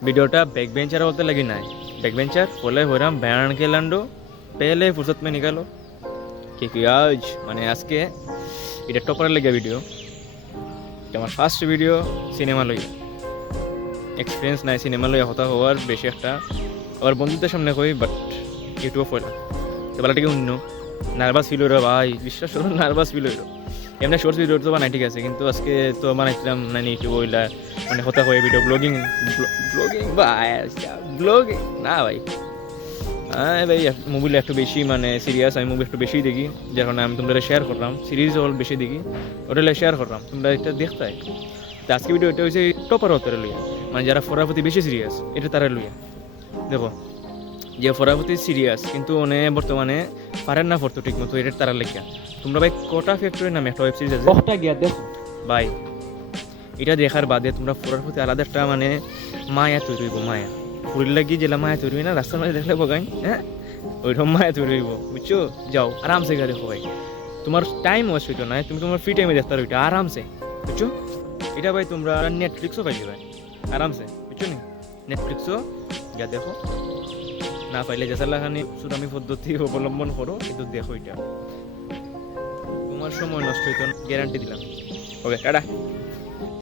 वीडियोटा back bencher बोलते लगी ना बैक बेंचर बोले हो रहा बैंड के लंडो पहले फुर्सत में निकालो क्योंकि आज मैंने आज के এটা টপার লেগে ভিডিও এটা আমার ফার্স্ট ভিডিও সিনেমা লইয়া এক্সপিরিয়েন্স নাই সিনেমা লইয়া হতা হওয়ার বেশি একটা আবার বন্ধুদের সামনে কই বাট ইউটিউব হইলা তো বেলাটিকে অন্য নার্ভাস ফিল হইল ভাই বিশ্বাস করুন নার্ভাস ফিল হইল এমনি শর্টস ভিডিও তো বানাই ঠিক আছে কিন্তু আজকে তো বানাইছিলাম না ইউটিউব হইলা মানে হতা হয়ে ভিডিও ব্লগিং ভাই ব্লগিং না ভাই হ্যাঁ ভাই মুভিটা একটু বেশি মানে সিরিয়াস আমি মুভি একটু বেশি দেখি যার কারণে আমি তোমরা শেয়ার করলাম সিরিজ হল বেশি দেখি ওটা শেয়ার করলাম তোমরা এটা দেখতে তো আজকে ভিডিও এটা হচ্ছে টপার হতে লইয়া মানে যারা ফরার প্রতি বেশি সিরিয়াস এটা তারা লইয়া দেখো যে ফরার প্রতি সিরিয়াস কিন্তু মানে বর্তমানে পারেন না পড়তো ঠিক মতো এটা তারা লেখা তোমরা ভাই কোটা ফ্যাক্টরি নামে একটা ওয়েব সিরিজ আছে ওটা গিয়া দেখো ভাই এটা দেখার বাদে তোমরা ফরার প্রতি আলাদা একটা মানে মায়া তৈরি হইব মায়া ফুল লাগি জেলা মায়া তৈরি না রাস্তার মাঝে দেখলে বগাই হ্যাঁ ওইরকম মায়া তৈরি হইব বুঝছো যাও আরামসে গিয়ে দেখো ভাই তোমার টাইম ওয়েস্ট হইতো না তুমি তোমার ফ্রি টাইমে দেখতে ওইটা আরামসে বুঝছো এটা ভাই তোমরা নেটফ্লিক্সও পাইবে ভাই আরামসে বুঝছো নি নেটফ্লিক্সও গিয়া দেখো না পাইলে যেসালাখানি সুদামি পদ্ধতি অবলম্বন করো কিন্তু দেখো এটা তোমার সময় নষ্ট হইতো না গ্যারান্টি দিলাম ওকে টাটা।